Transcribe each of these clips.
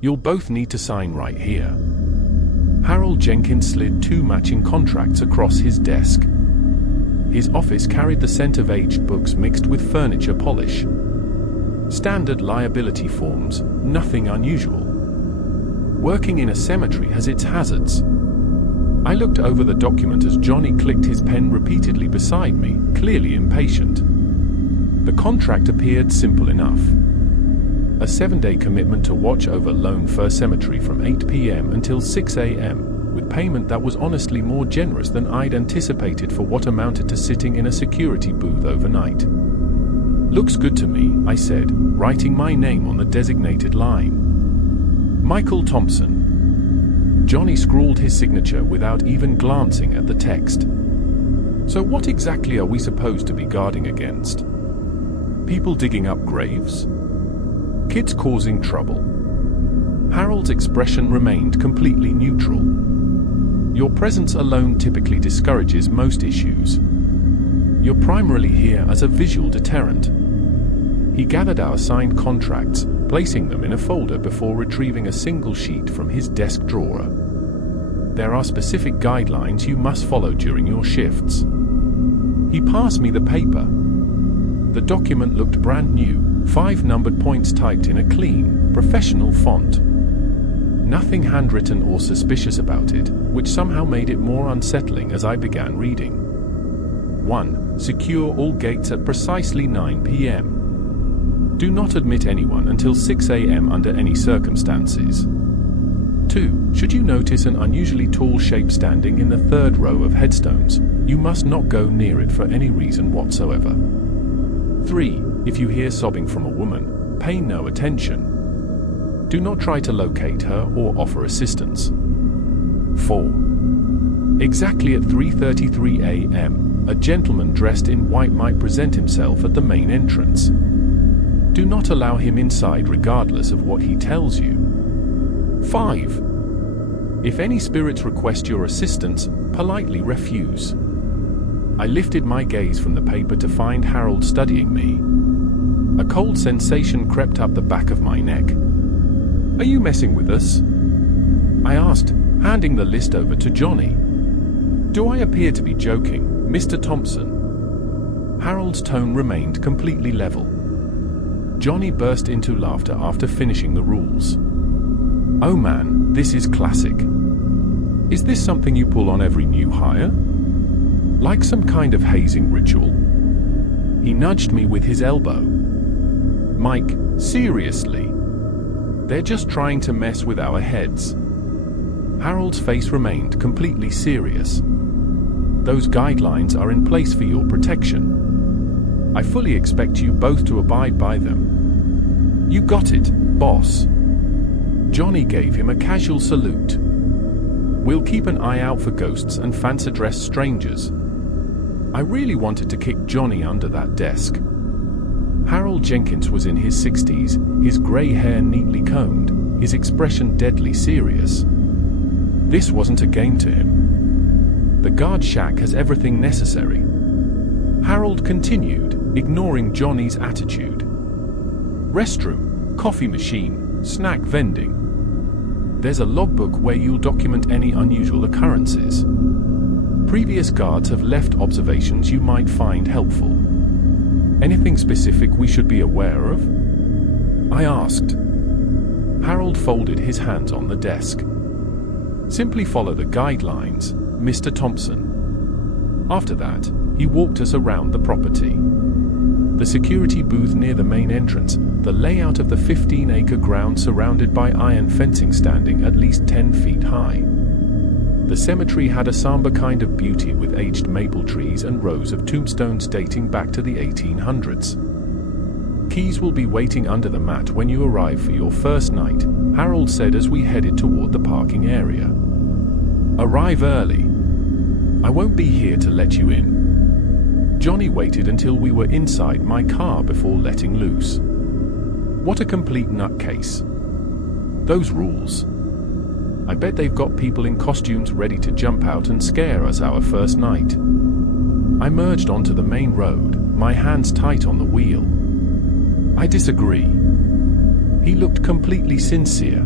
You'll both need to sign right here." Harold Jenkins slid 2 matching contracts across his desk. His office carried the scent of aged books mixed with furniture polish. Standard liability forms, nothing unusual. Working in a cemetery has its hazards. I looked over the document as Johnny clicked his pen repeatedly beside me, clearly impatient. The contract appeared simple enough. A 7-day commitment to watch over Lone Fir Cemetery from 8 p.m. until 6 a.m., with payment that was honestly more generous than I'd anticipated for what amounted to sitting in a security booth overnight. "Looks good to me," I said, writing my name on the designated line. "Michael Thompson." Johnny scrawled his signature without even glancing at the text. "So what exactly are we supposed to be guarding against? People digging up graves? Kids causing trouble?" Harold's expression remained completely neutral. "Your presence alone typically discourages most issues. You're primarily here as a visual deterrent." He gathered our signed contracts, placing them in a folder before retrieving a single sheet from his desk drawer. "There are specific guidelines you must follow during your shifts." He passed me the paper. The document looked brand new, 5 numbered points typed in a clean, professional font. Nothing handwritten or suspicious about it, which somehow made it more unsettling as I began reading. 1. Secure all gates at precisely 9 p.m. Do not admit anyone until 6 a.m. under any circumstances. 2. Should you notice an unusually tall shape standing in the 3rd row of headstones, you must not go near it for any reason whatsoever. 3. If you hear sobbing from a woman, pay no attention. Do not try to locate her or offer assistance. 4. Exactly at 3:33 a.m., a gentleman dressed in white might present himself at the main entrance. Do not allow him inside regardless of what he tells you. 5. If any spirits request your assistance, politely refuse. I lifted my gaze from the paper to find Harold studying me. A cold sensation crept up the back of my neck. "Are you messing with us?" I asked, handing the list over to Johnny. "Do I appear to be joking, Mr. Thompson?" Harold's tone remained completely level. Johnny burst into laughter after finishing the rules. "Oh man, this is classic. Is this something you pull on every new hire? Like some kind of hazing ritual?" He nudged me with his elbow. "Mike, seriously. They're just trying to mess with our heads." Harold's face remained completely serious. "Those guidelines are in place for your protection. I fully expect you both to abide by them." "You got it, boss." Johnny gave him a casual salute. "We'll keep an eye out for ghosts and fancy-dressed strangers." I really wanted to kick Johnny under that desk. Harold Jenkins was in his 60s, his grey hair neatly combed, his expression deadly serious. This wasn't a game to him. The guard shack has everything necessary. Harold continued, ignoring Johnny's attitude. "Restroom, coffee machine, snack vending. There's a logbook where you'll document any unusual occurrences. Previous guards have left observations you might find helpful. Anything specific we should be aware of?" I asked. Harold folded his hands on the desk. "Simply follow the guidelines, Mr. Thompson." After that, he walked us around the property. The security booth near the main entrance, the layout of the 15-acre ground surrounded by iron fencing standing at least 10 feet high. The cemetery had a somber kind of beauty with aged maple trees and rows of tombstones dating back to the 1800s. "Keys will be waiting under the mat when you arrive for your first night," Harold said as we headed toward the parking area. "Arrive early. I won't be here to let you in." Johnny waited until we were inside my car before letting loose. What a complete nutcase. Those rules. I bet they've got people in costumes ready to jump out and scare us our first night. I merged onto the main road, my hands tight on the wheel. "I disagree." He looked completely sincere.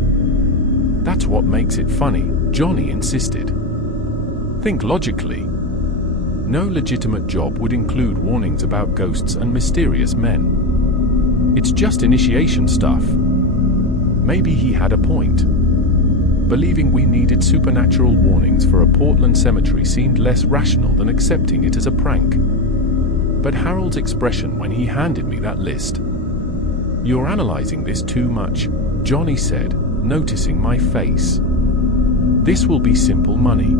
That's what makes it funny, Johnny insisted. Think logically. No legitimate job would include warnings about ghosts and mysterious men. It's just initiation stuff. Maybe he had a point. Believing we needed supernatural warnings for a Portland cemetery seemed less rational than accepting it as a prank. But Harold's expression when he handed me that list. "You're analyzing this too much," Johnny said, noticing my face. "This will be simple money.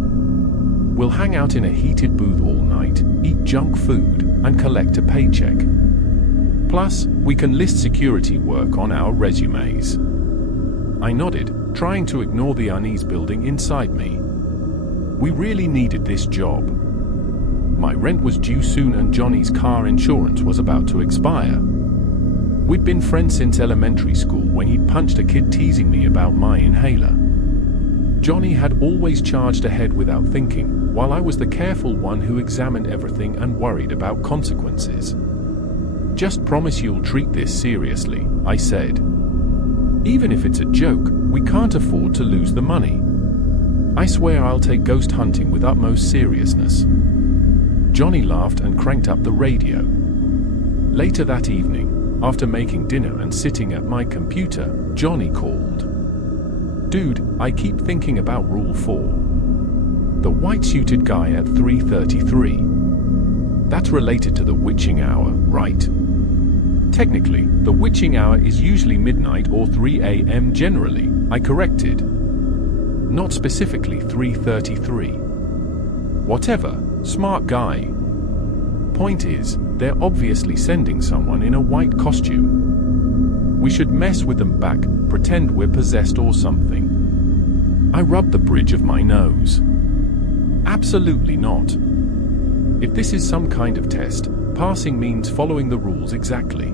We'll hang out in a heated booth all night, eat junk food, and collect a paycheck. Plus, we can list security work on our resumes." I nodded, trying to ignore the unease building inside me. We really needed this job. My rent was due soon and Johnny's car insurance was about to expire. We'd been friends since elementary school when he'd punched a kid teasing me about my inhaler. Johnny had always charged ahead without thinking, while I was the careful one who examined everything and worried about consequences. "Just promise you'll treat this seriously," I said. "Even if it's a joke, we can't afford to lose the money. I swear I'll take ghost hunting with utmost seriousness." Johnny laughed and cranked up the radio. Later that evening, after making dinner and sitting at my computer, Johnny called. "Dude, I keep thinking about Rule 4. The white-suited guy at 3:33. That's related to the witching hour, right? Technically, the witching hour is usually midnight or 3 a.m. generally," I corrected. "Not specifically 3:33. Whatever, smart guy. Point is, they're obviously sending someone in a white costume. We should mess with them back, pretend we're possessed or something." I rubbed the bridge of my nose. Absolutely not. If this is some kind of test, passing means following the rules exactly.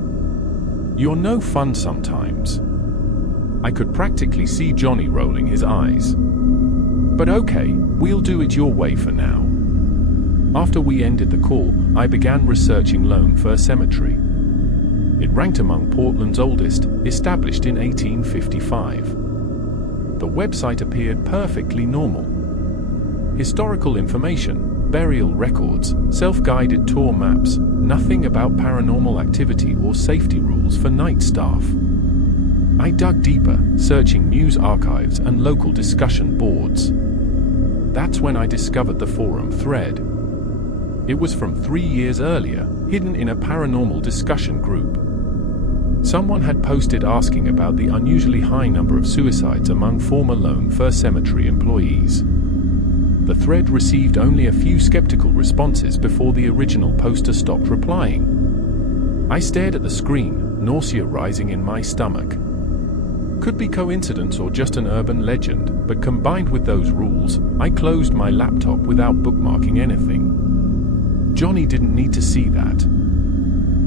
You're no fun sometimes. I could practically see Johnny rolling his eyes. But okay, we'll do it your way for now. After we ended the call, I began researching Lone Fir Cemetery. It ranked among Portland's oldest, established in 1855. The website appeared perfectly normal. Historical information, burial records, self-guided tour maps, nothing about paranormal activity or safety rules for night staff. I dug deeper, searching news archives and local discussion boards. That's when I discovered the forum thread. It was from 3 years earlier, hidden in a paranormal discussion group. Someone had posted asking about the unusually high number of suicides among former Lone Fir Cemetery employees. The thread received only a few skeptical responses before the original poster stopped replying. I stared at the screen, nausea rising in my stomach. Could be coincidence or just an urban legend, but combined with those rules, I closed my laptop without bookmarking anything. Johnny didn't need to see that.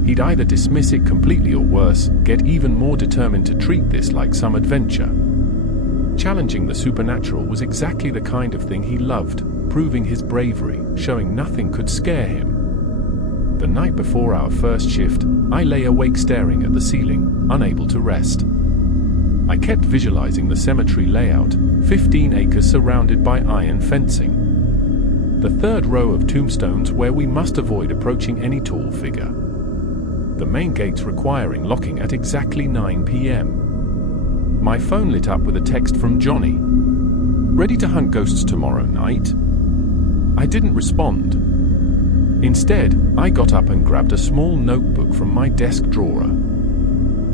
He'd either dismiss it completely or worse, get even more determined to treat this like some adventure. Challenging the supernatural was exactly the kind of thing he loved, proving his bravery, showing nothing could scare him. The night before our first shift, I lay awake staring at the ceiling, unable to rest. I kept visualizing the cemetery layout, 15 acres surrounded by iron fencing. The third row of tombstones where we must avoid approaching any tall figure. The main gates requiring locking at exactly 9 p.m. My phone lit up with a text from Johnny. "Ready to hunt ghosts tomorrow night?" I didn't respond. Instead, I got up and grabbed a small notebook from my desk drawer.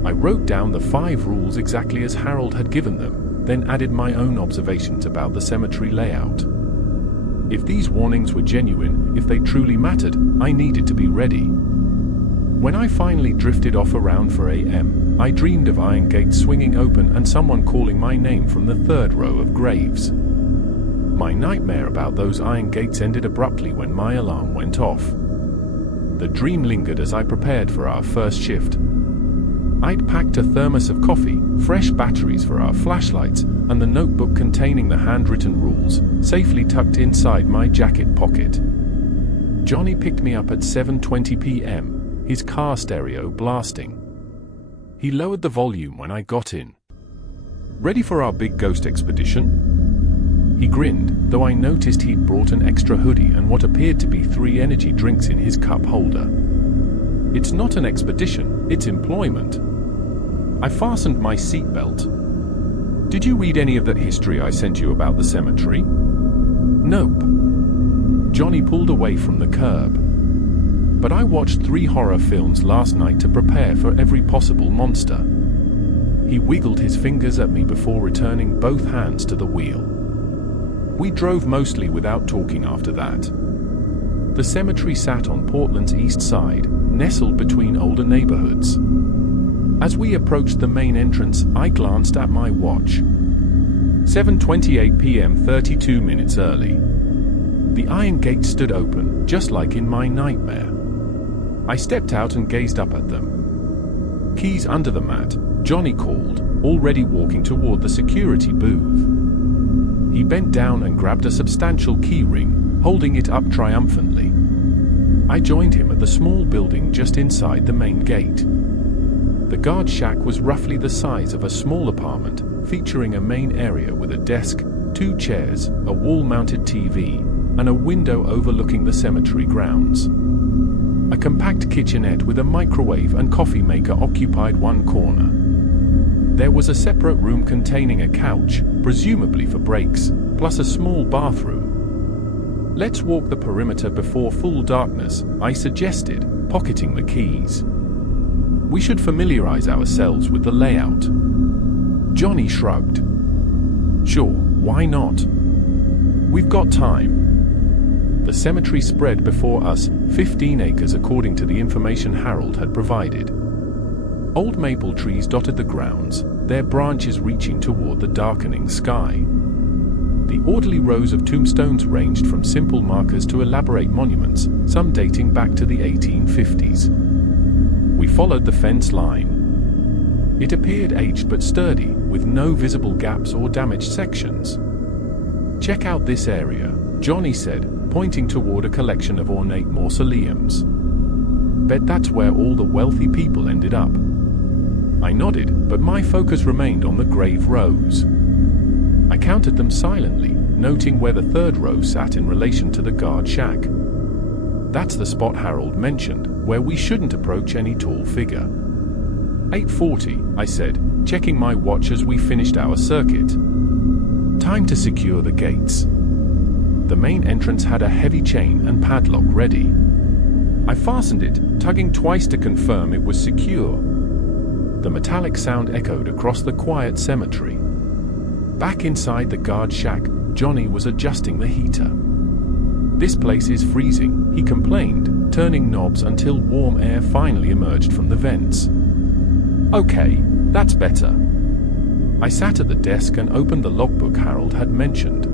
I wrote down the 5 rules exactly as Harold had given them, then added my own observations about the cemetery layout. If these warnings were genuine, if they truly mattered, I needed to be ready. When I finally drifted off around 4 a.m., I dreamed of iron gates swinging open and someone calling my name from the third row of graves. My nightmare about those iron gates ended abruptly when my alarm went off. The dream lingered as I prepared for our first shift. I'd packed a thermos of coffee, fresh batteries for our flashlights, and the notebook containing the handwritten rules, safely tucked inside my jacket pocket. Johnny picked me up at 7:20 p.m., his car stereo blasting. He lowered the volume when I got in. Ready for our big ghost expedition? He grinned, though I noticed he'd brought an extra hoodie and what appeared to be 3 energy drinks in his cup holder. It's not an expedition, it's employment. I fastened my seatbelt. Did you read any of that history I sent you about the cemetery? Nope. Johnny pulled away from the curb. But I watched 3 horror films last night to prepare for every possible monster. He wiggled his fingers at me before returning both hands to the wheel. We drove mostly without talking after that. The cemetery sat on Portland's east side, nestled between older neighborhoods. As we approached the main entrance, I glanced at my watch. 7:28 p.m., 32 minutes early. The iron gate stood open, just like in my nightmare. I stepped out and gazed up at them. Keys under the mat, Johnny called, already walking toward the security booth. He bent down and grabbed a substantial key ring, holding it up triumphantly. I joined him at the small building just inside the main gate. The guard shack was roughly the size of a small apartment, featuring a main area with a desk, 2 chairs, a wall-mounted TV, and a window overlooking the cemetery grounds. A compact kitchenette with a microwave and coffee maker occupied one corner. There was a separate room containing a couch, presumably for breaks, plus a small bathroom. Let's walk the perimeter before full darkness, I suggested, pocketing the keys. We should familiarize ourselves with the layout. Johnny shrugged. Sure, why not? We've got time. The cemetery spread before us, 15 acres according to the information Harold had provided. Old maple trees dotted the grounds, their branches reaching toward the darkening sky. The orderly rows of tombstones ranged from simple markers to elaborate monuments, some dating back to the 1850s. We followed the fence line. It appeared aged but sturdy, with no visible gaps or damaged sections. Check out this area, Johnny said, pointing toward a collection of ornate mausoleums. Bet that's where all the wealthy people ended up. I nodded, but my focus remained on the grave rows. I counted them silently, noting where the 3rd row sat in relation to the guard shack. That's the spot Harold mentioned, where we shouldn't approach any tall figure. 8:40, I said, checking my watch as we finished our circuit. Time to secure the gates. The main entrance had a heavy chain and padlock ready. I fastened it, tugging twice to confirm it was secure. The metallic sound echoed across the quiet cemetery. Back inside the guard shack, Johnny was adjusting the heater. This place is freezing, he complained, turning knobs until warm air finally emerged from the vents. Okay, that's better. I sat at the desk and opened the logbook Harold had mentioned.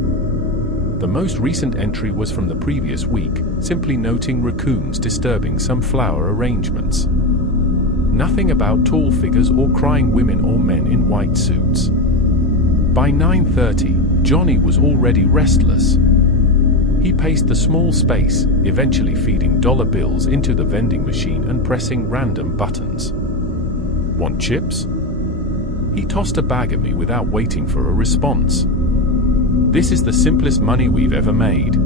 The most recent entry was from the previous week, simply noting raccoons disturbing some flower arrangements. Nothing about tall figures or crying women or men in white suits. By 9:30, Johnny was already restless. He paced the small space, eventually feeding dollar bills into the vending machine and pressing random buttons. Want chips? He tossed a bag at me without waiting for a response. This is the simplest money we've ever made.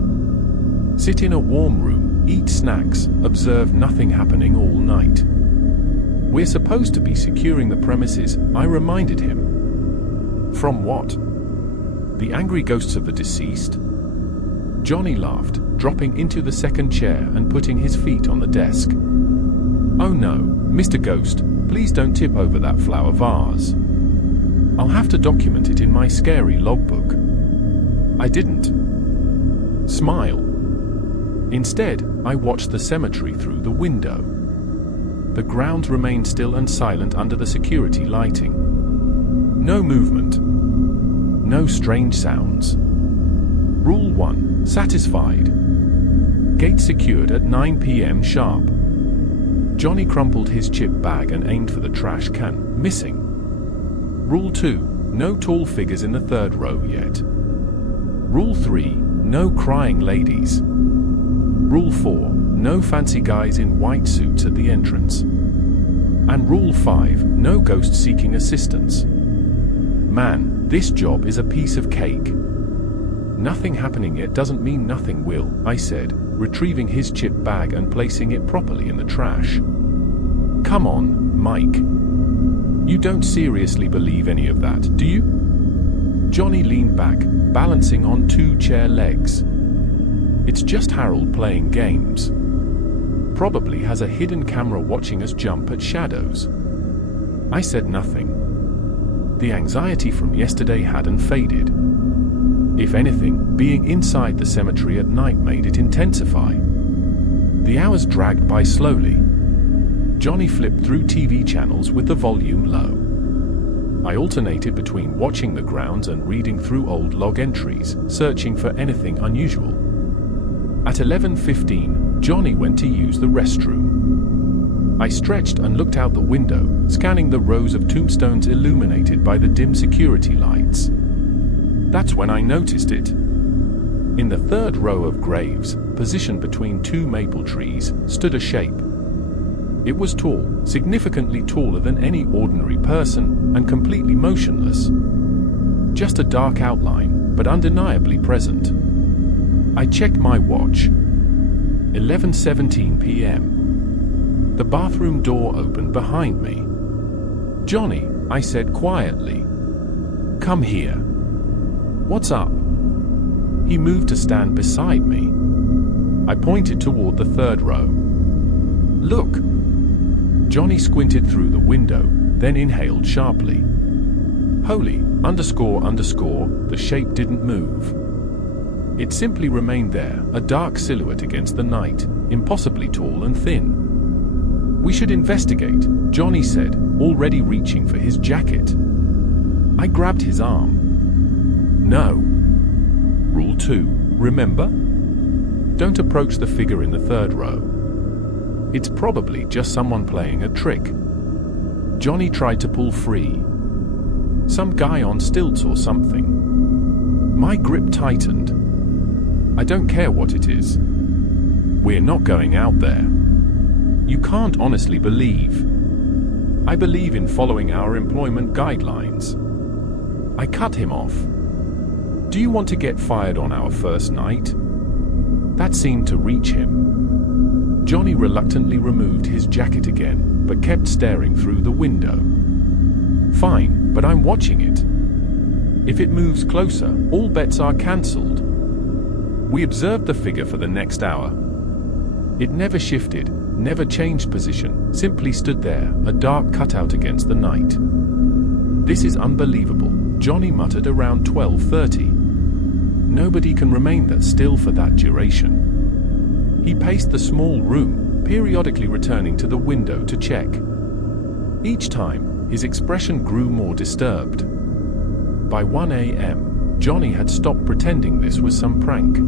Sit in a warm room, eat snacks, observe nothing happening all night. We're supposed to be securing the premises, I reminded him. From what? The angry ghosts of the deceased? Johnny laughed, dropping into the second chair and putting his feet on the desk. Oh no, Mr. Ghost, please don't tip over that flower vase. I'll have to document it in my scary logbook. I didn't smile. Instead, I watched the cemetery through the window. The grounds remained still and silent under the security lighting. No movement. No strange sounds. Rule 1, satisfied. Gate secured at 9 p.m. sharp. Johnny crumpled his chip bag and aimed for the trash can, missing. Rule 2, no tall figures in the 3rd row yet. Rule 3, no crying ladies. Rule 4, no fancy guys in white suits at the entrance. And Rule 5, no ghosts seeking assistance. Man, this job is a piece of cake. Nothing happening yet doesn't mean nothing will, I said, retrieving his chip bag and placing it properly in the trash. Come on, Mike. You don't seriously believe any of that, do you? Johnny leaned back, balancing on two chair legs. It's just Harold playing games. Probably has a hidden camera watching us jump at shadows. I said nothing. The anxiety from yesterday hadn't faded. If anything, being inside the cemetery at night made it intensify. The hours dragged by slowly. Johnny flipped through TV channels with the volume low. I alternated between watching the grounds and reading through old log entries, searching for anything unusual. At 11:15, Johnny went to use the restroom. I stretched and looked out the window, scanning the rows of tombstones illuminated by the dim security lights. That's when I noticed it. In the third row of graves, positioned between two maple trees, stood a shape. It was tall, significantly taller than any ordinary person, and completely motionless. Just a dark outline, but undeniably present. I checked my watch. 11:17 p.m. The bathroom door opened behind me. Johnny, I said quietly. Come here. What's up? He moved to stand beside me. I pointed toward the third row. Look. Johnny squinted through the window, then inhaled sharply. Holy, __, the shape didn't move. It simply remained there, a dark silhouette against the night, impossibly tall and thin. We should investigate, Johnny said, already reaching for his jacket. I grabbed his arm. No. Rule 2, remember? Don't approach the figure in the third row. It's probably just someone playing a trick. Johnny tried to pull free. Some guy on stilts or something. My grip tightened. I don't care what it is. We're not going out there. You can't honestly believe. I believe in following our employment guidelines. I cut him off. Do you want to get fired on our first night? That seemed to reach him. Johnny reluctantly removed his jacket again, but kept staring through the window. Fine, but I'm watching it. If it moves closer, all bets are cancelled. We observed the figure for the next hour. It never shifted, never changed position, simply stood there, a dark cutout against the night. This is unbelievable, Johnny muttered around 12:30. Nobody can remain that still for that duration. He paced the small room, periodically returning to the window to check. Each time, his expression grew more disturbed. By 1 a.m., Johnny had stopped pretending this was some prank.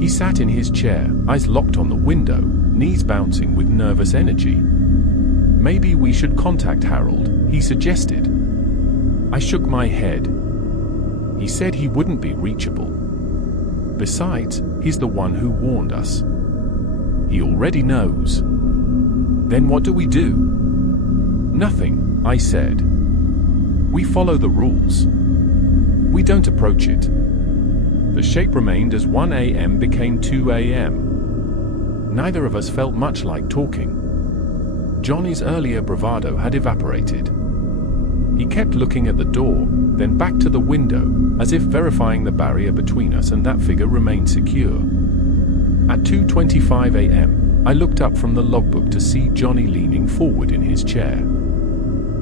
He sat in his chair, eyes locked on the window, knees bouncing with nervous energy. Maybe we should contact Harold, he suggested. I shook my head. He said he wouldn't be reachable. Besides, he's the one who warned us. He already knows. Then what do we do? Nothing, I said. We follow the rules. We don't approach it. The shape remained as 1 a.m. became 2 a.m. Neither of us felt much like talking. Johnny's earlier bravado had evaporated. He kept looking at the door, then back to the window, as if verifying the barrier between us and that figure remained secure. At 2:25 a.m., I looked up from the logbook to see Johnny leaning forward in his chair.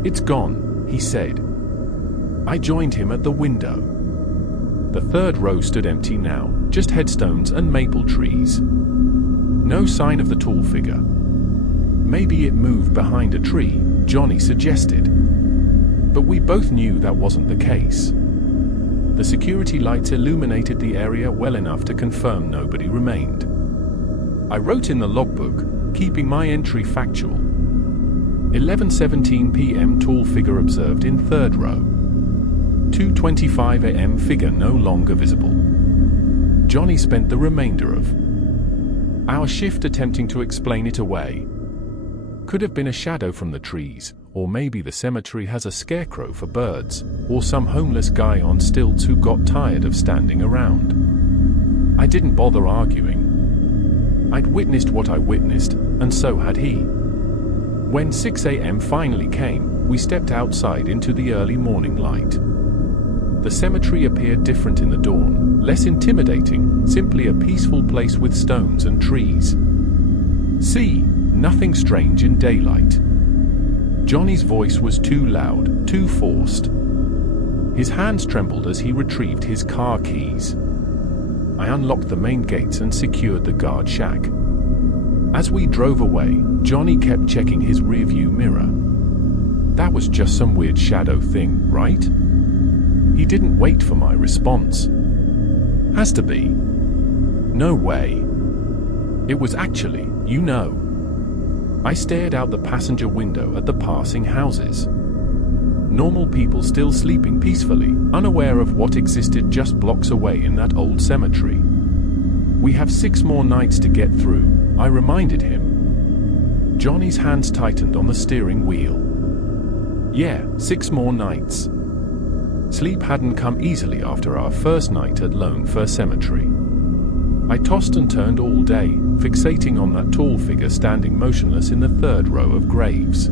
It's gone, he said. I joined him at the window. The third row stood empty now, just headstones and maple trees. No sign of the tall figure. Maybe it moved behind a tree, Johnny suggested. But we both knew that wasn't the case. The security lights illuminated the area well enough to confirm nobody remained. I wrote in the logbook, keeping my entry factual. 11:17 p.m. tall figure observed in third row. 2:25 a.m. figure no longer visible. Johnny spent the remainder of our shift attempting to explain it away. Could have been a shadow from the trees, Or maybe the cemetery has a scarecrow for birds, or some homeless guy on stilts who got tired of standing around. I didn't bother arguing. I'd witnessed what I witnessed, and so had he. When 6 a.m. finally came, we stepped outside into the early morning light. The cemetery appeared different in the dawn, less intimidating, simply a peaceful place with stones and trees. See, nothing strange in daylight. Johnny's voice was too loud, too forced. His hands trembled as he retrieved his car keys. I unlocked the main gates and secured the guard shack. As we drove away, Johnny kept checking his rearview mirror. That was just some weird shadow thing, right? He didn't wait for my response. Has to be. No way. It was actually, you know. I stared out the passenger window at the passing houses. Normal people still sleeping peacefully, unaware of what existed just blocks away in that old cemetery. We have 6 more nights to get through, I reminded him. Johnny's hands tightened on the steering wheel. Yeah, 6 more nights. Sleep hadn't come easily after our first night at Lone Fir Cemetery. I tossed and turned all day, fixating on that tall figure standing motionless in the 3rd row of graves.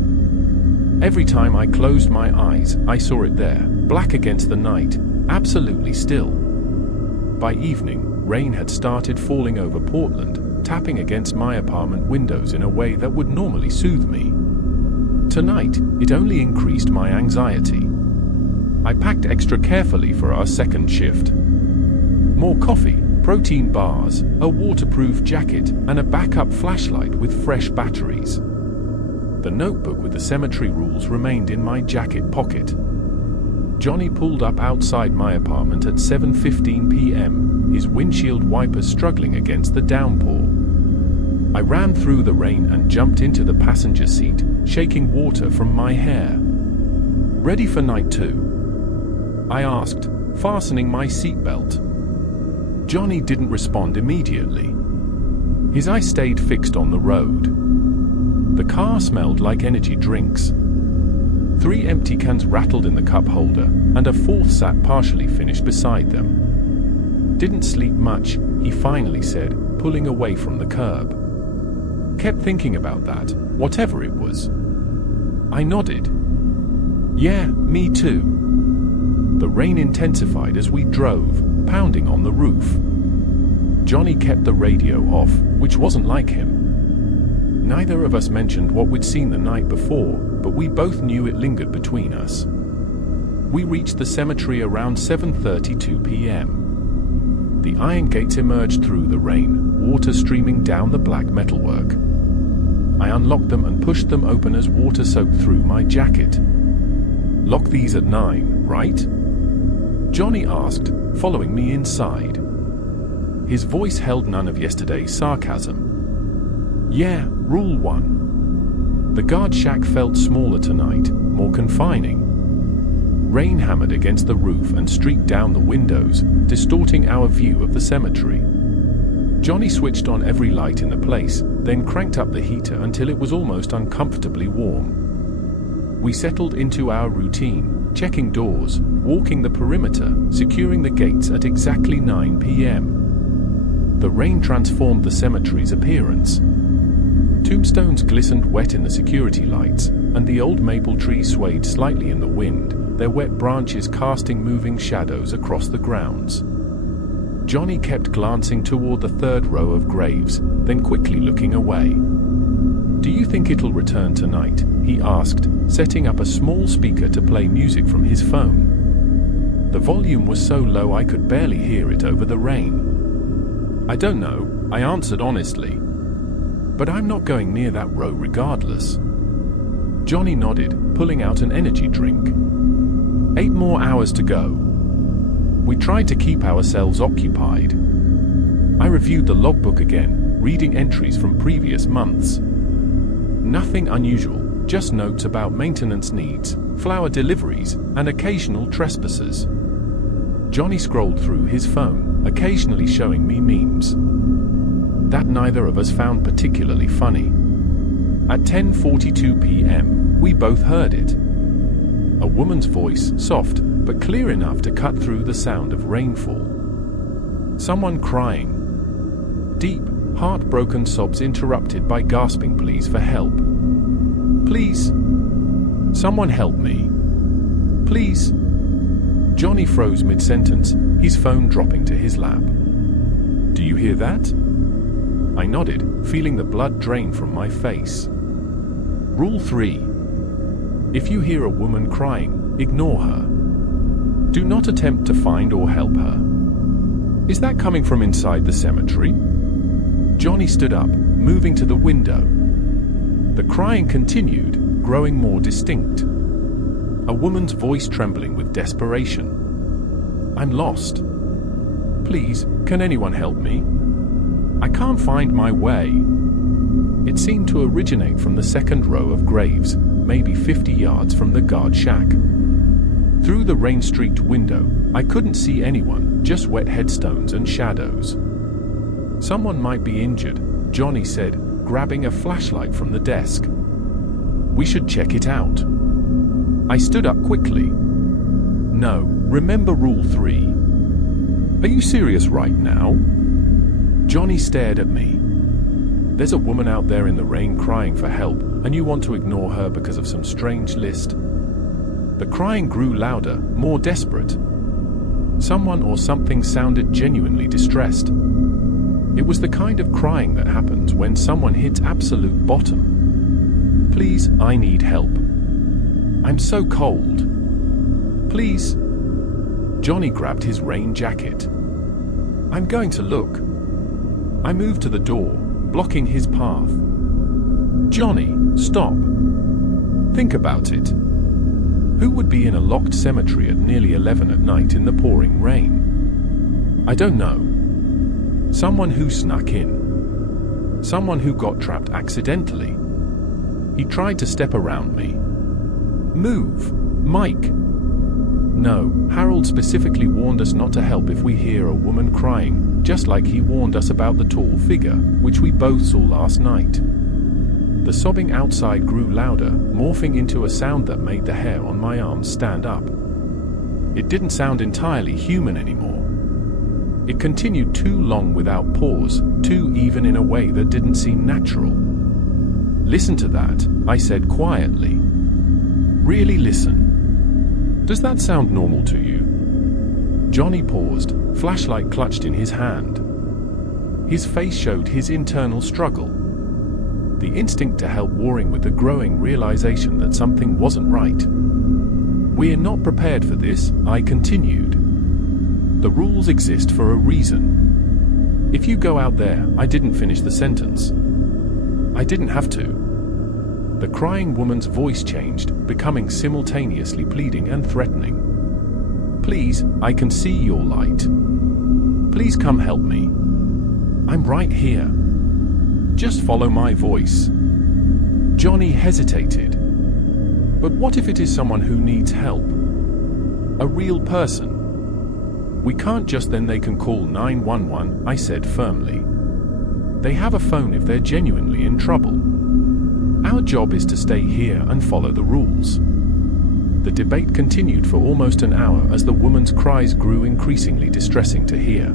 Every time I closed my eyes, I saw it there, black against the night, absolutely still. By evening, rain had started falling over Portland, tapping against my apartment windows in a way that would normally soothe me. Tonight, it only increased my anxiety. I packed extra carefully for our second shift. More coffee, protein bars, a waterproof jacket, and a backup flashlight with fresh batteries. The notebook with the cemetery rules remained in my jacket pocket. Johnny pulled up outside my apartment at 7:15 p.m., his windshield wipers struggling against the downpour. I ran through the rain and jumped into the passenger seat, shaking water from my hair. "Ready for night 2?" I asked, fastening my seatbelt. Johnny didn't respond immediately. His eyes stayed fixed on the road. The car smelled like energy drinks. 3 empty cans rattled in the cup holder, and a 4th sat partially finished beside them. "Didn't sleep much," he finally said, pulling away from the curb. "Kept thinking about that, whatever it was." I nodded. "Yeah, me too." The rain intensified as we drove, pounding on the roof. Johnny kept the radio off, which wasn't like him. Neither of us mentioned what we'd seen the night before, but we both knew it lingered between us. We reached the cemetery around 7:32 p.m. The iron gates emerged through the rain, water streaming down the black metalwork. I unlocked them and pushed them open as water soaked through my jacket. "Lock these at 9, right?" Johnny asked, following me inside. His voice held none of yesterday's sarcasm. "Yeah, Rule 1. The guard shack felt smaller tonight, more confining. Rain hammered against the roof and streaked down the windows, distorting our view of the cemetery. Johnny switched on every light in the place, then cranked up the heater until it was almost uncomfortably warm. We settled into our routine, checking doors, walking the perimeter, securing the gates at exactly 9 p.m. The rain transformed the cemetery's appearance. Tombstones glistened wet in the security lights, and the old maple trees swayed slightly in the wind, their wet branches casting moving shadows across the grounds. Johnny kept glancing toward the 3rd row of graves, then quickly looking away. "Do you think it'll return tonight?" he asked, setting up a small speaker to play music from his phone. The volume was so low I could barely hear it over the rain. "I don't know," I answered honestly. "But I'm not going near that row regardless." Johnny nodded, pulling out an energy drink. 8 more hours to go. We tried to keep ourselves occupied. I reviewed the logbook again, reading entries from previous months. Nothing unusual, just notes about maintenance needs, flower deliveries, and occasional trespassers. Johnny scrolled through his phone, occasionally showing me memes that neither of us found particularly funny. At 10:42 p.m., we both heard it. A woman's voice, soft, but clear enough to cut through the sound of rainfall. Someone crying. Deep, heartbroken sobs interrupted by gasping pleas for help. Please. Someone help me. Please. Johnny froze mid-sentence, his phone dropping to his lap. Do you hear that? I nodded, feeling the blood drain from my face. Rule 3. If you hear a woman crying, ignore her. Do not attempt to find or help her. Is that coming from inside the cemetery? Johnny stood up, moving to the window. The crying continued, growing more distinct. A woman's voice trembling with desperation. I'm lost. Please, can anyone help me? I can't find my way. It seemed to originate from the second row of graves, maybe 50 yards from the guard shack. Through the rain-streaked window, I couldn't see anyone, just wet headstones and shadows. Someone might be injured, Johnny said, grabbing a flashlight from the desk. We should check it out. I stood up quickly. No, remember Rule 3. Are you serious right now? Johnny stared at me. There's a woman out there in the rain crying for help, and you want to ignore her because of some strange list? The crying grew louder, more desperate. Someone or something sounded genuinely distressed. It was the kind of crying that happens when someone hits absolute bottom. Please, I need help. I'm so cold. Please. Johnny grabbed his rain jacket. I'm going to look. I moved to the door, blocking his path. Johnny, stop. Think about it. Who would be in a locked cemetery at nearly 11 at night in the pouring rain? I don't know. Someone who snuck in. Someone who got trapped accidentally. He tried to step around me. Move, Mike. No, Harold specifically warned us not to help if we hear a woman crying, just like he warned us about the tall figure, which we both saw last night. The sobbing outside grew louder, morphing into a sound that made the hair on my arms stand up. It didn't sound entirely human anymore. It continued too long without pause, too even in a way that didn't seem natural. Listen to that, I said quietly. Really listen. Does that sound normal to you? Johnny paused, flashlight clutched in his hand. His face showed his internal struggle. The instinct to help warring with the growing realization that something wasn't right. We're not prepared for this, I continued. The rules exist for a reason. If you go out there, I didn't finish the sentence. I didn't have to. The crying woman's voice changed, becoming simultaneously pleading and threatening. Please, I can see your light. Please come help me. I'm right here. Just follow my voice. Johnny hesitated. But what if it is someone who needs help? A real person? We can't just then they can call 911, I said firmly. They have a phone if they're genuinely in trouble. Our job is to stay here and follow the rules. The debate continued for almost an hour as the woman's cries grew increasingly distressing to hear.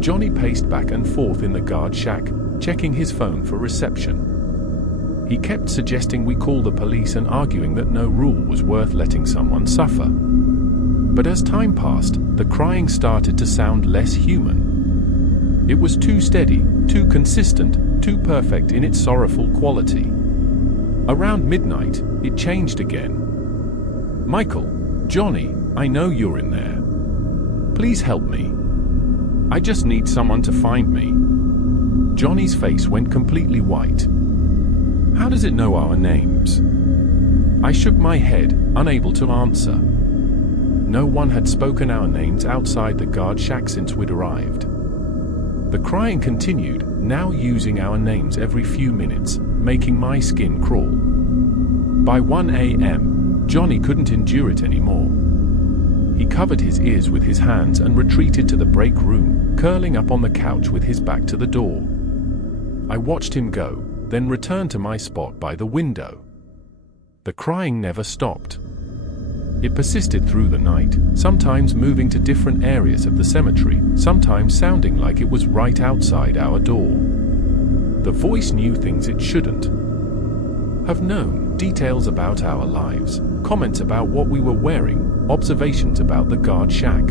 Johnny paced back and forth in the guard shack, checking his phone for reception. He kept suggesting we call the police and arguing that no rule was worth letting someone suffer. But as time passed, the crying started to sound less human. It was too steady, too consistent, too perfect in its sorrowful quality. Around midnight, it changed again. Michael, Johnny, I know you're in there. Please help me. I just need someone to find me. Johnny's face went completely white. How does it know our names? I shook my head, unable to answer. No one had spoken our names outside the guard shack since we'd arrived. The crying continued, now using our names every few minutes, making my skin crawl. By 1 a.m., Johnny couldn't endure it anymore. He covered his ears with his hands and retreated to the break room, curling up on the couch with his back to the door. I watched him go, then returned to my spot by the window. The crying never stopped. It persisted through the night, sometimes moving to different areas of the cemetery, sometimes sounding like it was right outside our door. The voice knew things it shouldn't have known, details about our lives, comments about what we were wearing, observations about the guard shack.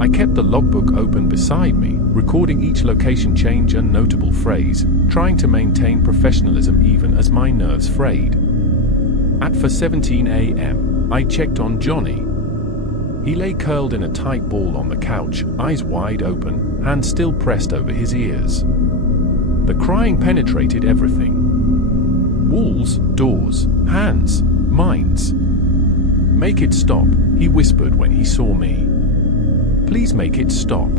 I kept the logbook open beside me, recording each location change and notable phrase, trying to maintain professionalism even as my nerves frayed. At 4:17 a.m., I checked on Johnny. He lay curled in a tight ball on the couch, eyes wide open, hands still pressed over his ears. The crying penetrated everything. Walls, doors, hands, minds. "Make it stop," he whispered when he saw me. "Please make it stop."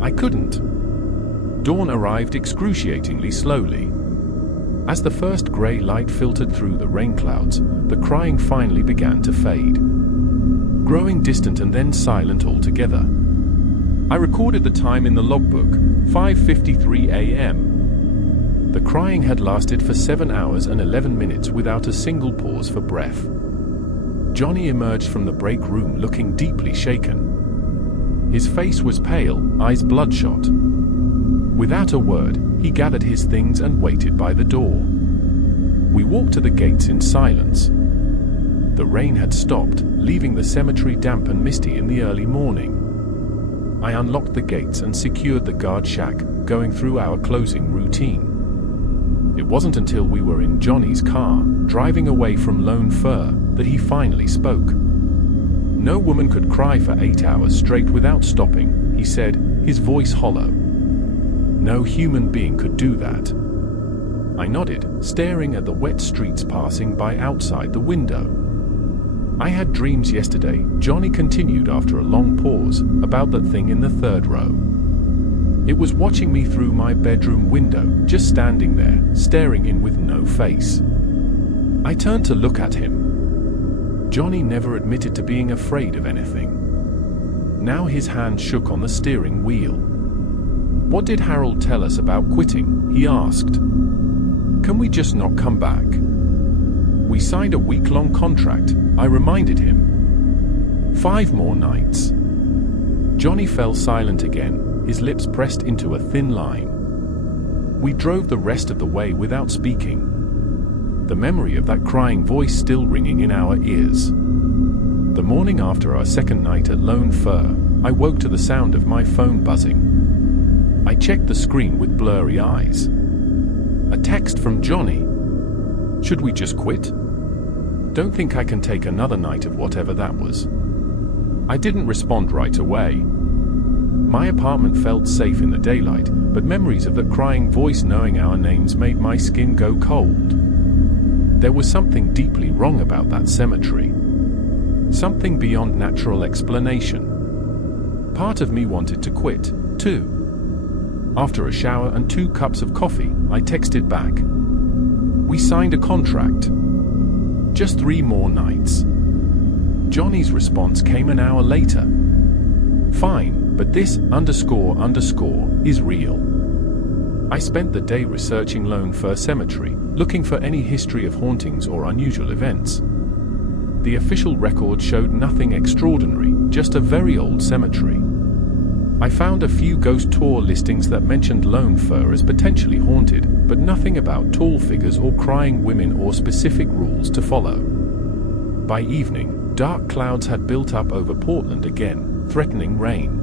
I couldn't. Dawn arrived excruciatingly slowly. As the first grey light filtered through the rain clouds, the crying finally began to fade, growing distant and then silent altogether. I recorded the time in the logbook, 5:53 a.m. The crying had lasted for 7 hours and 11 minutes without a single pause for breath. Johnny emerged from the break room looking deeply shaken. His face was pale, eyes bloodshot. Without a word, he gathered his things and waited by the door. We walked to the gates in silence. The rain had stopped, leaving the cemetery damp and misty in the early morning. I unlocked the gates and secured the guard shack, going through our closing routine. It wasn't until we were in Johnny's car, driving away from Lone Fir, that he finally spoke. "No woman could cry for 8 hours straight without stopping," he said, his voice hollow. "No human being could do that." I nodded, staring at the wet streets passing by outside the window. "I had dreams yesterday," Johnny continued after a long pause, "about that thing in the third row. It was watching me through my bedroom window, just standing there, staring in with no face. I turned to look at him. Johnny never admitted to being afraid of anything. Now his hand shook on the steering wheel. "What did Harold tell us about quitting?" he asked. "Can we just not come back?" "We signed a week-long contract," I reminded him. 5 more nights." Johnny fell silent again, his lips pressed into a thin line. We drove the rest of the way without speaking, the memory of that crying voice still ringing in our ears. The morning after our second night at Lone Fir, I woke to the sound of my phone buzzing. I checked the screen with blurry eyes. A text from Johnny. "Should we just quit? Don't think I can take another night of whatever that was." I didn't respond right away. My apartment felt safe in the daylight, but memories of that crying voice knowing our names made my skin go cold. There was something deeply wrong about that cemetery. Something beyond natural explanation. Part of me wanted to quit, too. After a shower and 2 cups of coffee, I texted back. "We signed a contract. Just 3 more nights." Johnny's response came an hour later. "Fine, but this __ is real." I spent the day researching Lone Fir Cemetery, looking for any history of hauntings or unusual events. The official record showed nothing extraordinary, just a very old cemetery. I found a few ghost tour listings that mentioned Lone Fir as potentially haunted, but nothing about tall figures or crying women or specific rules to follow. By evening, dark clouds had built up over Portland again, threatening rain.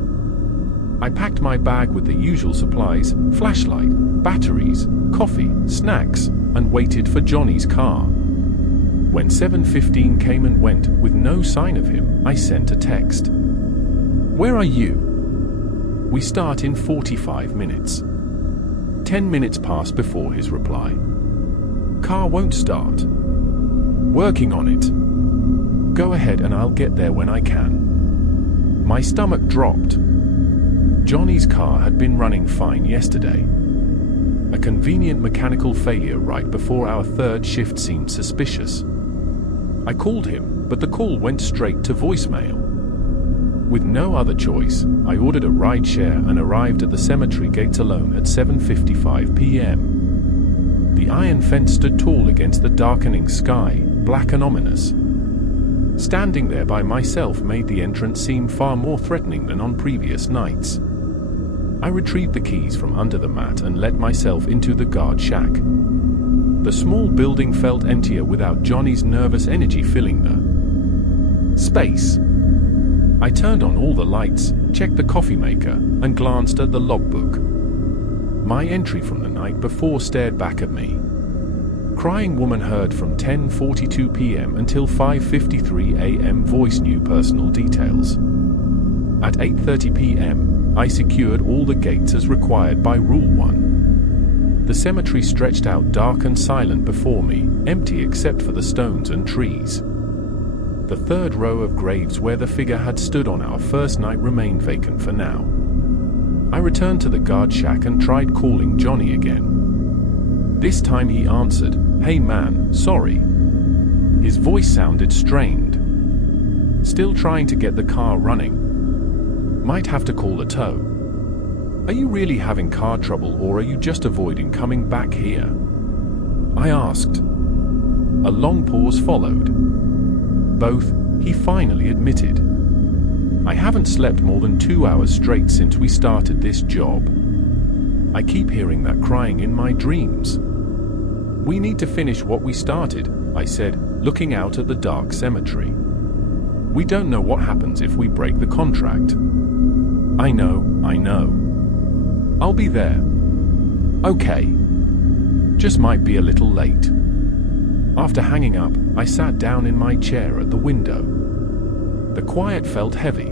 I packed my bag with the usual supplies, flashlight, batteries, coffee, snacks, and waited for Johnny's car. When 7:15 came and went, with no sign of him, I sent a text. "Where are you?" "We start in 45 minutes. 10 minutes pass before his reply. "Car won't start." "Working on it." "Go ahead and I'll get there when I can." My stomach dropped. Johnny's car had been running fine yesterday. A convenient mechanical failure right before our third shift seemed suspicious. I called him, but the call went straight to voicemail. With no other choice, I ordered a rideshare and arrived at the cemetery gates alone at 7:55 p.m. The iron fence stood tall against the darkening sky, black and ominous. Standing there by myself made the entrance seem far more threatening than on previous nights. I retrieved the keys from under the mat and let myself into the guard shack. The small building felt emptier without Johnny's nervous energy filling the space. I turned on all the lights, checked the coffee maker, and glanced at the logbook. My entry from the night before stared back at me. Crying woman heard from 10:42 p.m. until 5:53 a.m. Voice new personal details. At 8:30 p.m., I secured all the gates as required by Rule 1. The cemetery stretched out dark and silent before me, empty except for the stones and trees. The third row of graves where the figure had stood on our first night remained vacant for now. I returned to the guard shack and tried calling Johnny again. This time he answered, "Hey man, sorry." His voice sounded strained. "Still trying to get the car running. Might have to call a tow." "Are you really having car trouble or are you just avoiding coming back here?" I asked. A long pause followed. "Both," he finally admitted. "I haven't slept more than 2 hours straight since we started this job. I keep hearing that crying in my dreams." "We need to finish what we started," I said, looking out at the dark cemetery. "We don't know what happens if we break the contract." I know. I'll be there." "Okay. Just might be a little late." After hanging up, I sat down in my chair at the window. The quiet felt heavy.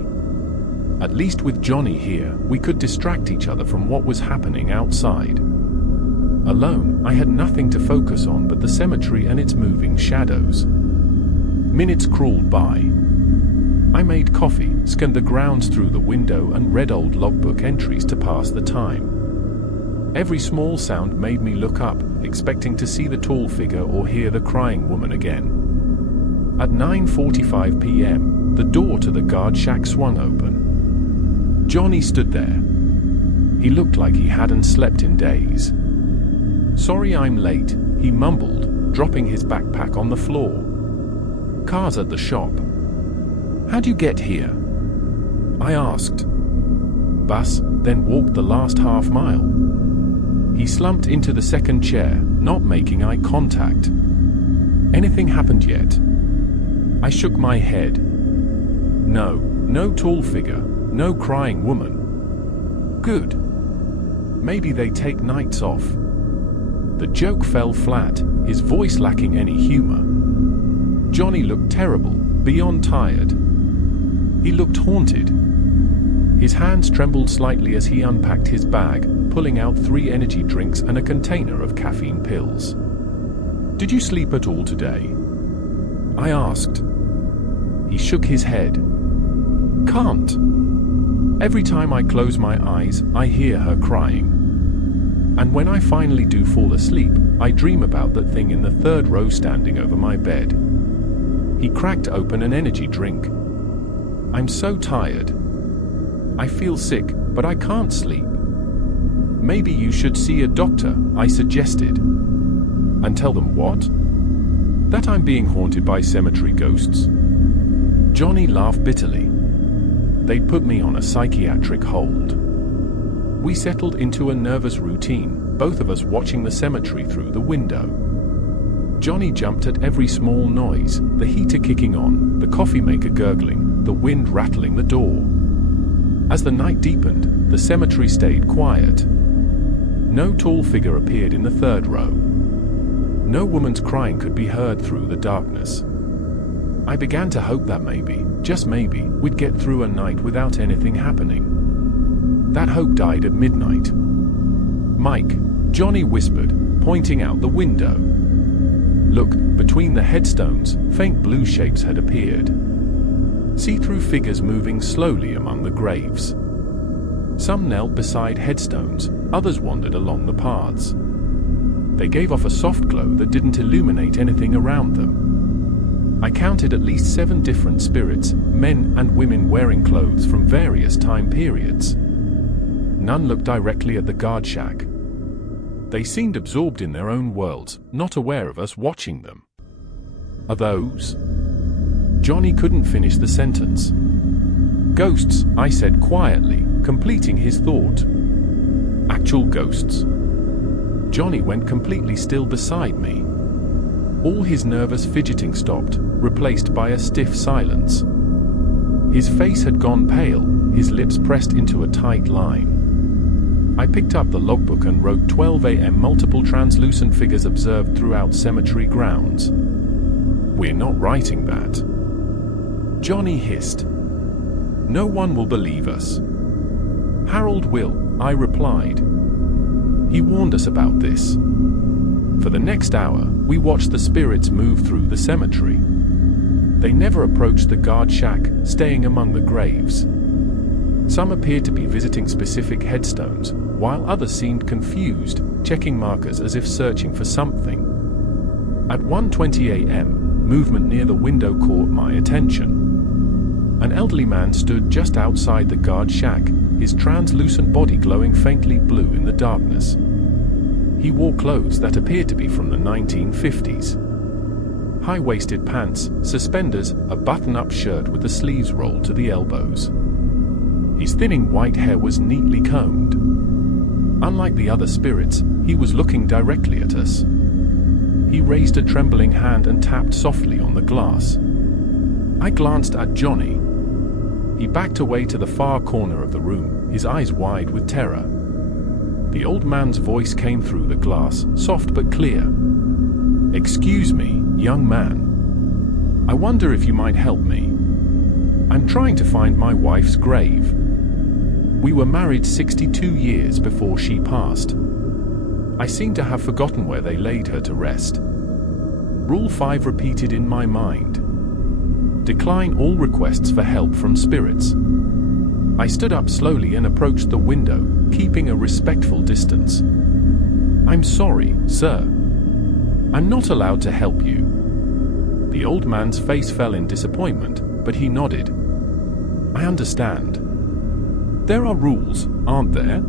At least with Johnny here, we could distract each other from what was happening outside. Alone, I had nothing to focus on but the cemetery and its moving shadows. Minutes crawled by. I made coffee, scanned the grounds through the window and read old logbook entries to pass the time. Every small sound made me look up, expecting to see the tall figure or hear the crying woman again. At 9:45 p.m., the door to the guard shack swung open. Johnny stood there. He looked like he hadn't slept in days. "Sorry I'm late," he mumbled, dropping his backpack on the floor. "Car's at the shop." "How'd you get here?" I asked. "Bus, then walked the last half mile." He slumped into the second chair, not making eye contact. "Anything happened yet?" I shook my head. No tall figure, no crying woman." "Good. Maybe they take nights off." The joke fell flat, his voice lacking any humor. Johnny looked terrible, beyond tired. He looked haunted. His hands trembled slightly as he unpacked his bag, pulling out 3 energy drinks and a container of caffeine pills. "Did you sleep at all today?" I asked. He shook his head. "Can't. Every time I close my eyes, I hear her crying. And when I finally do fall asleep, I dream about that thing in the third row standing over my bed." He cracked open an energy drink. "I'm so tired. I feel sick, but I can't sleep." "Maybe you should see a doctor," I suggested. "And tell them what?" "That I'm being haunted by cemetery ghosts." Johnny laughed bitterly. They'd put me on a psychiatric hold. We settled into a nervous routine, both of us watching the cemetery through the window. Johnny jumped at every small noise, the heater kicking on, the coffee maker gurgling, the wind rattling the door. As the night deepened, the cemetery stayed quiet. No tall figure appeared in the third row. No woman's crying could be heard through the darkness. I began to hope that maybe, just maybe, we'd get through a night without anything happening. That hope died at midnight. "Mike," Johnny whispered, pointing out the window. "Look, between the headstones, faint blue shapes had appeared. See-through figures moving slowly among the graves. Some knelt beside headstones, others wandered along the paths. They gave off a soft glow that didn't illuminate anything around them. I counted at least 7 different spirits, men and women wearing clothes from various time periods. None looked directly at the guard shack. They seemed absorbed in their own worlds, not aware of us watching them. Are those? Johnny couldn't finish the sentence. Ghosts, I said quietly, completing his thought. Actual ghosts. Johnny went completely still beside me. All his nervous fidgeting stopped, replaced by a stiff silence. His face had gone pale, his lips pressed into a tight line. I picked up the logbook and wrote 12 a.m. multiple translucent figures observed throughout cemetery grounds. We're not writing that. Johnny hissed. No one will believe us. Harold will, I replied. He warned us about this. For the next hour, we watched the spirits move through the cemetery. They never approached the guard shack, staying among the graves. Some appeared to be visiting specific headstones, while others seemed confused, checking markers as if searching for something. At 1:20 a.m., movement near the window caught my attention. An elderly man stood just outside the guard shack, his translucent body glowing faintly blue in the darkness. He wore clothes that appeared to be from the 1950s. High-waisted pants, suspenders, a button-up shirt with the sleeves rolled to the elbows. His thinning white hair was neatly combed. Unlike the other spirits, he was looking directly at us. He raised a trembling hand and tapped softly on the glass. I glanced at Johnny. He backed away to the far corner of the room, his eyes wide with terror. The old man's voice came through the glass, soft but clear. Excuse me, young man. I wonder if you might help me. I'm trying to find my wife's grave. We were married 62 years before she passed. I seem to have forgotten where they laid her to rest. Rule 5 repeated in my mind. Decline all requests for help from spirits. I stood up slowly and approached the window, keeping a respectful distance. I'm sorry, sir. I'm not allowed to help you. The old man's face fell in disappointment, but he nodded. I understand. There are rules, aren't there?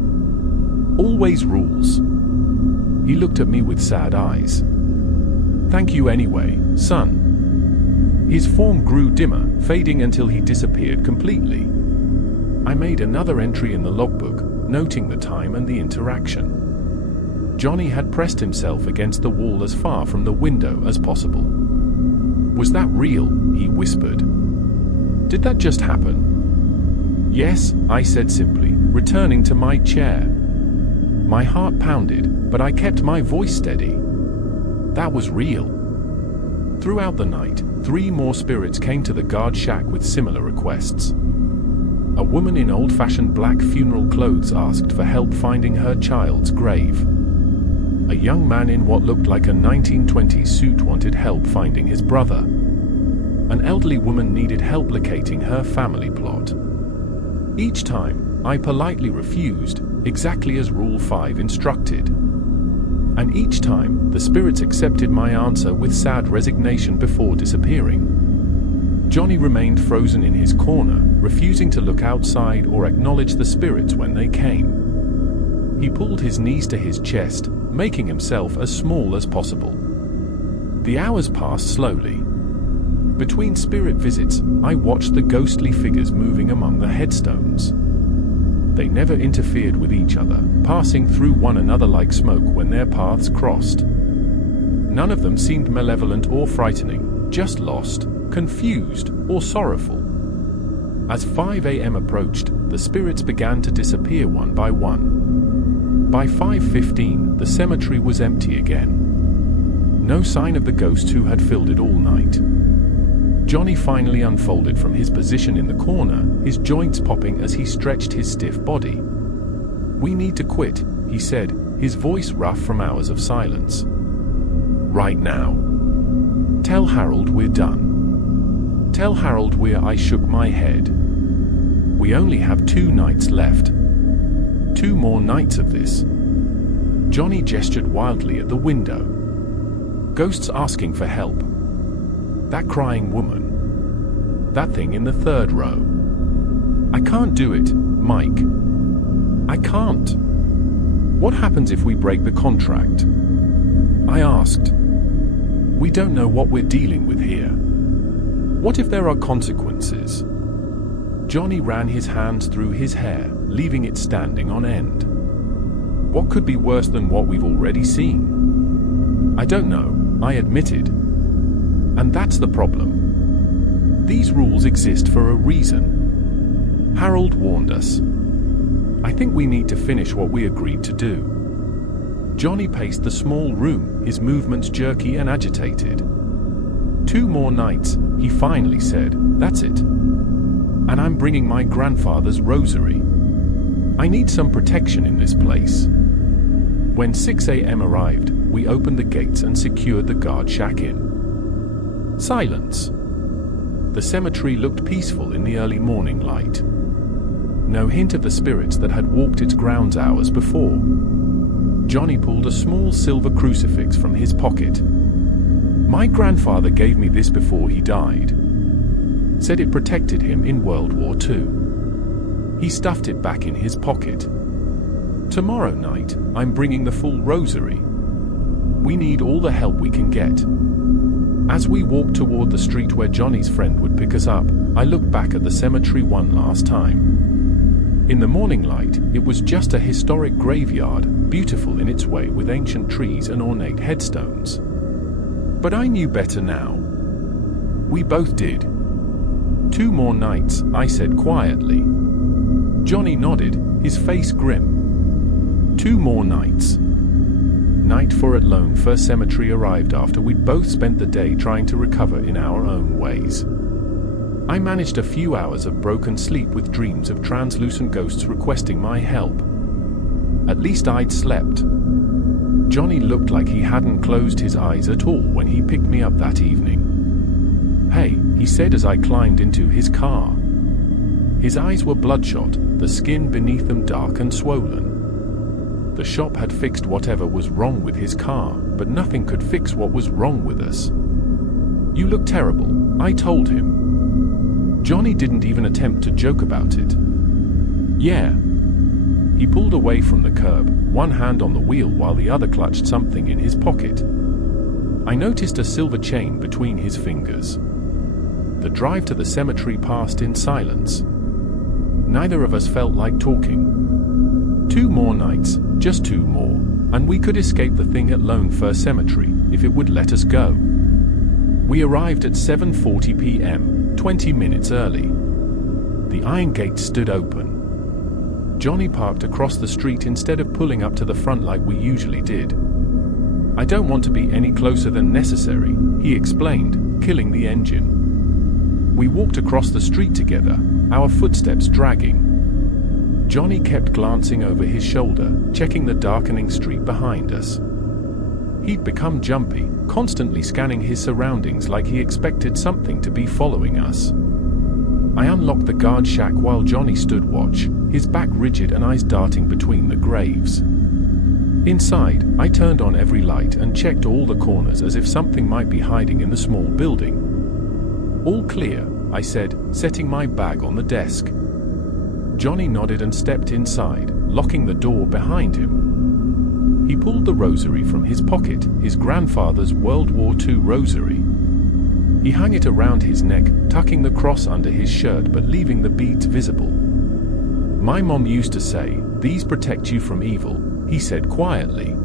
Always rules. He looked at me with sad eyes. Thank you anyway, son. His form grew dimmer, fading until he disappeared completely. I made another entry in the logbook, noting the time and the interaction. Johnny had pressed himself against the wall as far from the window as possible. Was that real? He whispered. Did that just happen? Yes, I said simply, returning to my chair. My heart pounded, but I kept my voice steady. That was real. Throughout the night, 3 more spirits came to the guard shack with similar requests. A woman in old-fashioned black funeral clothes asked for help finding her child's grave. A young man in what looked like a 1920s suit wanted help finding his brother. An elderly woman needed help locating her family plot. Each time, I politely refused, exactly as Rule 5 instructed. And each time, the spirits accepted my answer with sad resignation before disappearing. Johnny remained frozen in his corner, refusing to look outside or acknowledge the spirits when they came. He pulled his knees to his chest, making himself as small as possible. The hours passed slowly. Between spirit visits, I watched the ghostly figures moving among the headstones. They never interfered with each other, passing through one another like smoke when their paths crossed. None of them seemed malevolent or frightening, just lost, confused, or sorrowful. As 5 a.m. approached, the spirits began to disappear one by one. By 5:15, the cemetery was empty again. No sign of the ghosts who had filled it all night. Johnny finally unfolded from his position in the corner, his joints popping as he stretched his stiff body. We need to quit, he said, his voice rough from hours of silence. Right now. Tell Harold we're done. Tell Harold I shook my head. We only have 2 nights left. 2 more nights of this. Johnny gestured wildly at the window. Ghosts asking for help. That crying woman. That thing in the 3rd row. I can't do it, Mike. I can't. What happens if we break the contract? I asked. We don't know what we're dealing with here. What if there are consequences? Johnny ran his hands through his hair, leaving it standing on end. What could be worse than what we've already seen? I don't know, I admitted. And that's the problem. These rules exist for a reason. Harold warned us. I think we need to finish what we agreed to do. Johnny paced the small room, his movements jerky and agitated. 2 more nights, he finally said, that's it. And I'm bringing my grandfather's rosary. I need some protection in this place. When 6 a.m. arrived, we opened the gates and secured the guard shack in. Silence. The cemetery looked peaceful in the early morning light. No hint of the spirits that had walked its grounds hours before. Johnny pulled a small silver crucifix from his pocket. My grandfather gave me this before he died. Said it protected him in World War II. He stuffed it back in his pocket. Tomorrow night, I'm bringing the full rosary. We need all the help we can get. As we walked toward the street where Johnny's friend would pick us up, I looked back at the cemetery one last time. In the morning light, it was just a historic graveyard, beautiful in its way with ancient trees and ornate headstones. But I knew better now. We both did. 2 more nights, I said quietly. Johnny nodded, his face grim. 2 more nights. Night 4 at Lone Fir Cemetery arrived after we'd both spent the day trying to recover in our own ways. I managed a few hours of broken sleep with dreams of translucent ghosts requesting my help. At least I'd slept. Johnny looked like he hadn't closed his eyes at all when he picked me up that evening. Hey, he said as I climbed into his car. His eyes were bloodshot, the skin beneath them dark and swollen. The shop had fixed whatever was wrong with his car, but nothing could fix what was wrong with us. You look terrible, I told him. Johnny didn't even attempt to joke about it. Yeah. He pulled away from the curb, one hand on the wheel while the other clutched something in his pocket. I noticed a silver chain between his fingers. The drive to the cemetery passed in silence. Neither of us felt like talking. 2 more nights, just 2 more, and we could escape the thing at Lone Fir Cemetery, if it would let us go. We arrived at 7:40 p.m., 20 minutes early. The iron gate stood open. Johnny parked across the street instead of pulling up to the front like we usually did. I don't want to be any closer than necessary, he explained, killing the engine. We walked across the street together, our footsteps dragging. Johnny kept glancing over his shoulder, checking the darkening street behind us. He'd become jumpy, constantly scanning his surroundings like he expected something to be following us. I unlocked the guard shack while Johnny stood watch, his back rigid and eyes darting between the graves. Inside, I turned on every light and checked all the corners as if something might be hiding in the small building. All clear, I said, setting my bag on the desk. Johnny nodded and stepped inside, locking the door behind him. He pulled the rosary from his pocket, his grandfather's World War II rosary. He hung it around his neck, tucking the cross under his shirt but leaving the beads visible. My mom used to say, "These protect you from evil," he said quietly.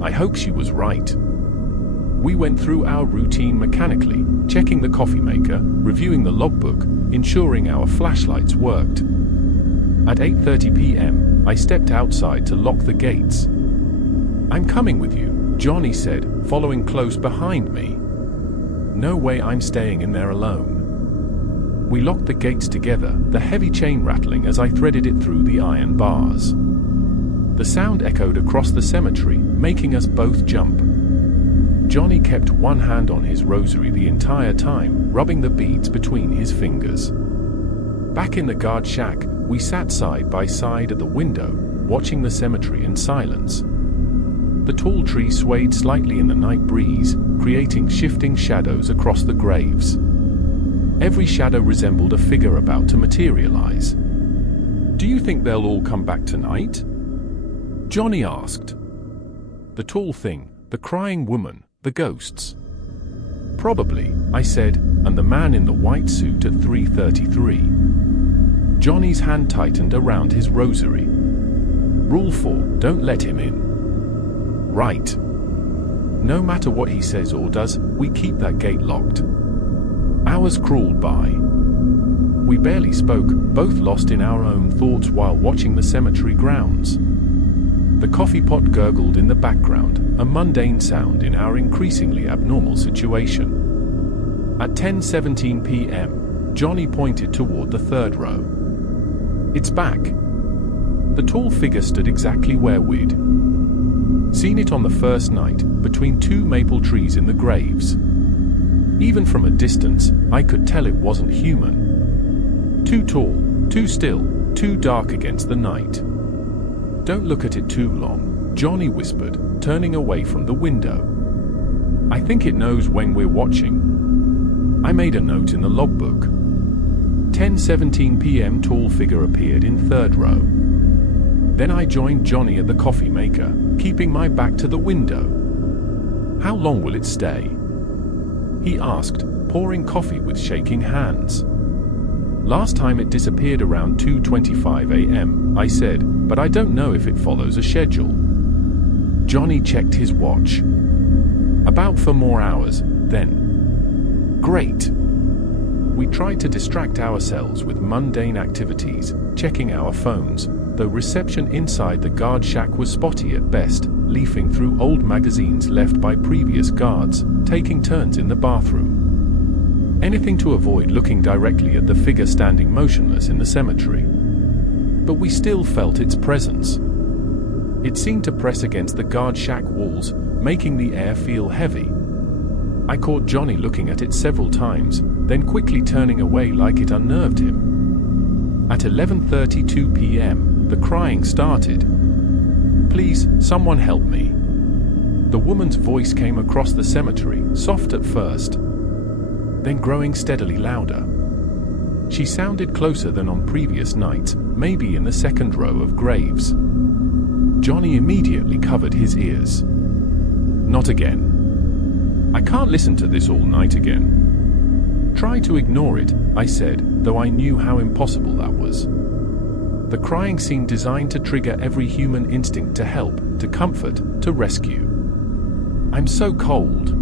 I hope she was right. We went through our routine mechanically, checking the coffee maker, reviewing the logbook, ensuring our flashlights worked. At 8:30 p.m., I stepped outside to lock the gates. "I'm coming with you," Johnny said, following close behind me. No way I'm staying in there alone. We locked the gates together, the heavy chain rattling as I threaded it through the iron bars. The sound echoed across the cemetery, making us both jump. Johnny kept one hand on his rosary the entire time, rubbing the beads between his fingers. Back in the guard shack, we sat side by side at the window, watching the cemetery in silence. The tall tree swayed slightly in the night breeze, creating shifting shadows across the graves. Every shadow resembled a figure about to materialize. "Do you think they'll all come back tonight?" Johnny asked. The tall thing, the crying woman, the ghosts. Probably, I said, and the man in the white suit at 3:33. Johnny's hand tightened around his rosary. Rule 4, don't let him in. Right. No matter what he says or does, we keep that gate locked. Hours crawled by. We barely spoke, both lost in our own thoughts while watching the cemetery grounds. The coffee pot gurgled in the background, a mundane sound in our increasingly abnormal situation. At 10:17 p.m., Johnny pointed toward the third row. It's back. The tall figure stood exactly where we'd seen it on the first night, between two maple trees in the graves. Even from a distance, I could tell it wasn't human. Too tall, too still, too dark against the night. Don't look at it too long, Johnny whispered, turning away from the window. I think it knows when we're watching. I made a note in the logbook. 10:17 p.m. Tall figure appeared in third row. Then I joined Johnny at the coffee maker, keeping my back to the window. How long will it stay? He asked, pouring coffee with shaking hands. Last time it disappeared around 2:25 a.m., I said, but I don't know if it follows a schedule. Johnny checked his watch. About 4 more hours, then. Great. We tried to distract ourselves with mundane activities, checking our phones, though reception inside the guard shack was spotty at best, leafing through old magazines left by previous guards, taking turns in the bathroom. Anything to avoid looking directly at the figure standing motionless in the cemetery. But we still felt its presence. It seemed to press against the guard shack walls, making the air feel heavy. I caught Johnny looking at it several times, then quickly turning away like it unnerved him. At 11:32 p.m., the crying started. Please, someone help me. The woman's voice came across the cemetery, soft at first, then growing steadily louder. She sounded closer than on previous nights, maybe in the second row of graves. Johnny immediately covered his ears. Not again. I can't listen to this all night again. Try to ignore it, I said, though I knew how impossible that was. The crying seemed designed to trigger every human instinct to help, to comfort, to rescue. I'm so cold.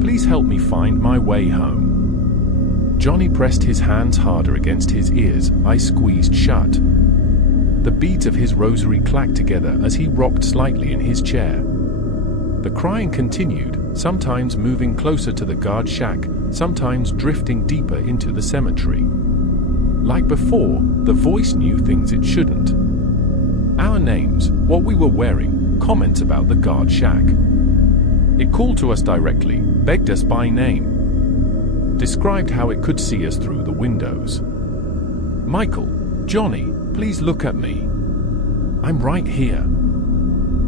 Please help me find my way home. Johnny pressed his hands harder against his ears, eyes squeezed shut. The beads of his rosary clacked together as he rocked slightly in his chair. The crying continued, sometimes moving closer to the guard shack, sometimes drifting deeper into the cemetery. Like before, the voice knew things it shouldn't. Our names, what we were wearing, comments about the guard shack. It called to us directly, begged us by name. Described how it could see us through the windows. Michael, Johnny, please look at me. I'm right here.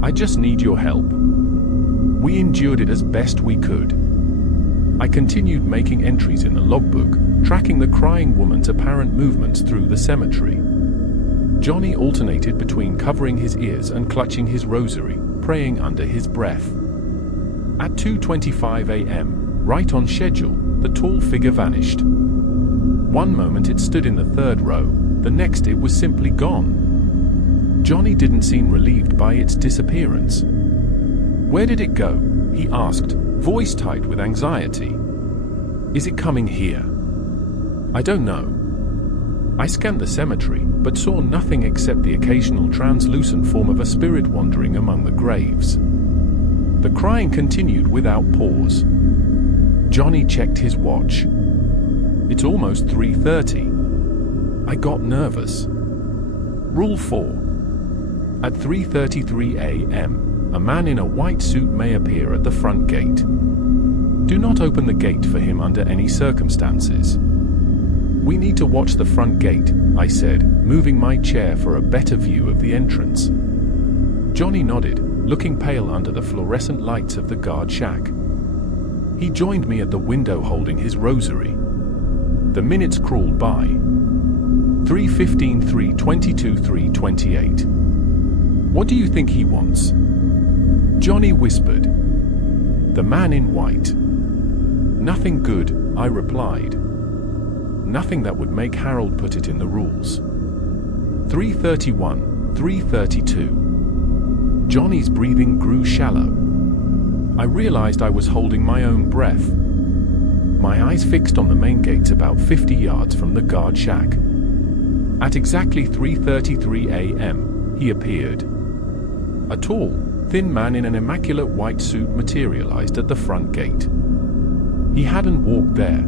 I just need your help. We endured it as best we could. I continued making entries in the logbook, tracking the crying woman's apparent movements through the cemetery. Johnny alternated between covering his ears and clutching his rosary, praying under his breath. At 2:25 a.m., right on schedule, the tall figure vanished. One moment it stood in the third row, the next it was simply gone. Johnny didn't seem relieved by its disappearance. Where did it go? He asked, voice tight with anxiety. Is it coming here? I don't know. I scanned the cemetery, but saw nothing except the occasional translucent form of a spirit wandering among the graves. The crying continued without pause. Johnny checked his watch. It's almost 3:30. I got nervous. Rule 4. At 3:33 a.m., a man in a white suit may appear at the front gate. Do not open the gate for him under any circumstances. We need to watch the front gate, I said, moving my chair for a better view of the entrance. Johnny nodded, looking pale under the fluorescent lights of the guard shack. He joined me at the window holding his rosary. The minutes crawled by. 3:15, 3:22, 3:28. What do you think he wants? Johnny whispered. The man in white. Nothing good, I replied. Nothing that would make Harold put it in the rules. 3:31, 3:32. Johnny's breathing grew shallow. I realized I was holding my own breath. My eyes fixed on the main gate about 50 yards from the guard shack. At exactly 3:33 a.m., he appeared. A tall, thin man in an immaculate white suit materialized at the front gate. He hadn't walked there.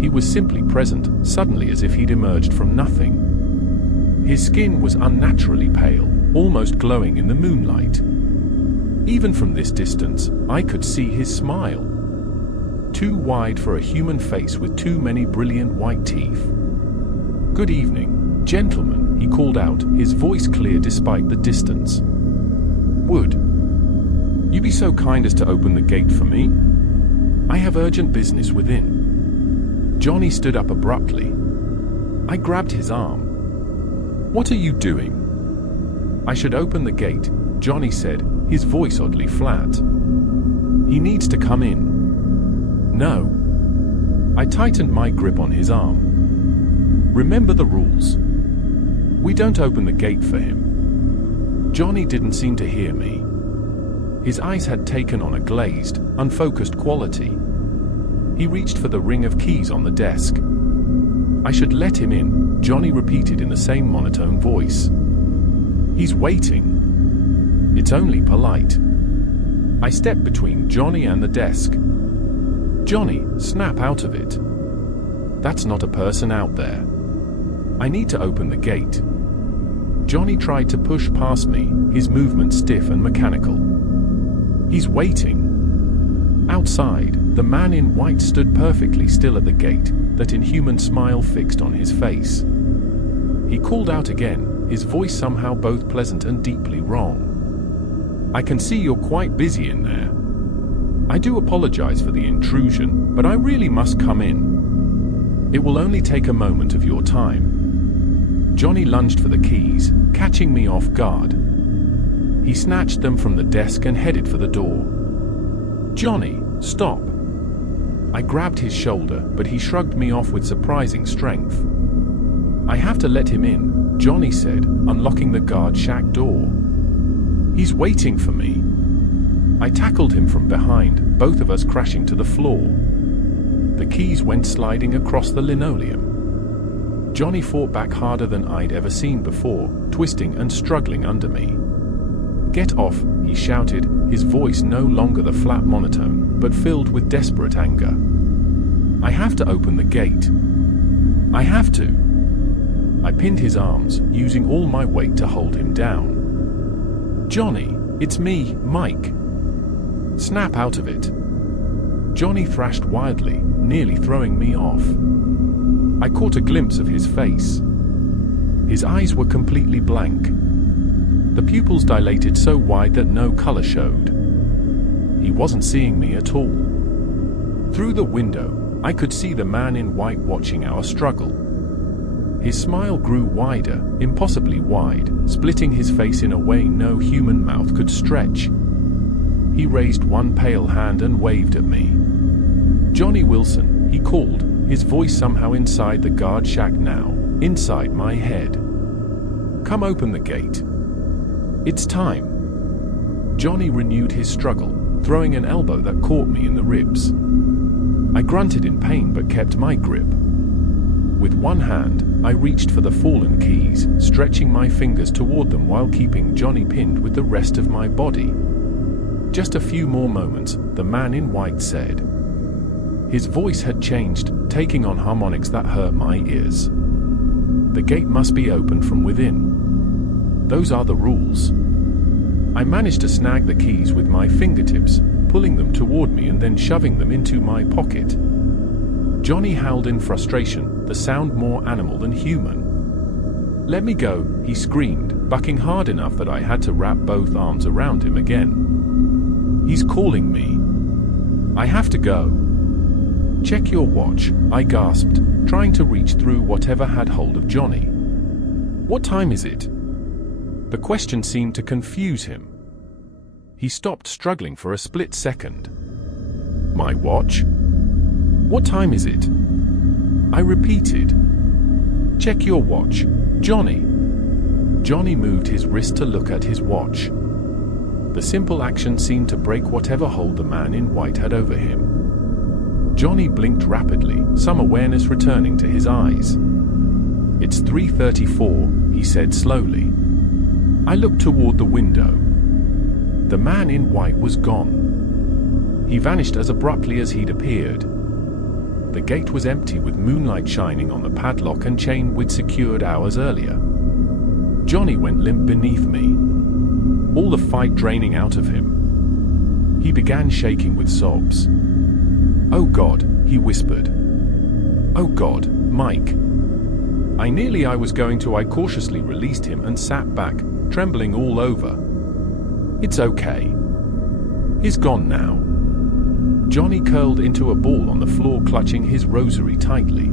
He was simply present, suddenly, as if he'd emerged from nothing. His skin was unnaturally pale, almost glowing in the moonlight. Even from this distance, I could see his smile. Too wide for a human face with too many brilliant white teeth. Good evening, gentlemen, he called out, his voice clear despite the distance. Would you be so kind as to open the gate for me? I have urgent business within. Johnny stood up abruptly. I grabbed his arm. What are you doing? I should open the gate, Johnny said, his voice oddly flat. He needs to come in. No. I tightened my grip on his arm. Remember the rules. We don't open the gate for him. Johnny didn't seem to hear me. His eyes had taken on a glazed, unfocused quality. He reached for the ring of keys on the desk. I should let him in, Johnny repeated in the same monotone voice. He's waiting. It's only polite. I stepped between Johnny and the desk. Johnny, snap out of it. That's not a person out there. I need to open the gate. Johnny tried to push past me, his movement stiff and mechanical. He's waiting. Outside, the man in white stood perfectly still at the gate, that inhuman smile fixed on his face. He called out again, his voice somehow both pleasant and deeply wrong. I can see you're quite busy in there. I do apologize for the intrusion, but I really must come in. It will only take a moment of your time. Johnny lunged for the keys, catching me off guard. He snatched them from the desk and headed for the door. Johnny, stop. I grabbed his shoulder, but he shrugged me off with surprising strength. I have to let him in, Johnny said, unlocking the guard shack door. He's waiting for me. I tackled him from behind, both of us crashing to the floor. The keys went sliding across the linoleum. Johnny fought back harder than I'd ever seen before, twisting and struggling under me. Get off, he shouted, his voice no longer the flat monotone, but filled with desperate anger. I have to open the gate. I have to. I pinned his arms, using all my weight to hold him down. Johnny, it's me, Mike. Snap out of it. Johnny thrashed wildly, nearly throwing me off. I caught a glimpse of his face. His eyes were completely blank. The pupils dilated so wide that no color showed. He wasn't seeing me at all. Through the window, I could see the man in white watching our struggle. His smile grew wider, impossibly wide, splitting his face in a way no human mouth could stretch. He raised one pale hand and waved at me. Johnny Wilson, he called, his voice somehow inside the guard shack now, inside my head. Come open the gate. It's time. Johnny renewed his struggle, throwing an elbow that caught me in the ribs. I grunted in pain but kept my grip. With one hand, I reached for the fallen keys, stretching my fingers toward them while keeping Johnny pinned with the rest of my body. Just a few more moments, the man in white said. His voice had changed, taking on harmonics that hurt my ears. The gate must be opened from within. Those are the rules. I managed to snag the keys with my fingertips, pulling them toward me and then shoving them into my pocket. Johnny howled in frustration, the sound more animal than human. Let me go, he screamed, bucking hard enough that I had to wrap both arms around him again. He's calling me. I have to go. Check your watch, I gasped, trying to reach through whatever had hold of Johnny. What time is it? The question seemed to confuse him. He stopped, struggling for a split second. My watch? What time is it? I repeated. Check your watch, Johnny. Johnny moved his wrist to look at his watch. The simple action seemed to break whatever hold the man in white had over him. Johnny blinked rapidly, some awareness returning to his eyes. It's 3:34, he said slowly. I looked toward the window. The man in white was gone. He vanished as abruptly as he'd appeared. The gate was empty, with moonlight shining on the padlock and chain we'd secured hours earlier. Johnny went limp beneath me, all the fight draining out of him. He began shaking with sobs. "Oh God," he whispered. "Oh God, Mike." I was going to. I cautiously released him and sat back, trembling all over. "It's okay. He's gone now." Johnny curled into a ball on the floor, clutching his rosary tightly.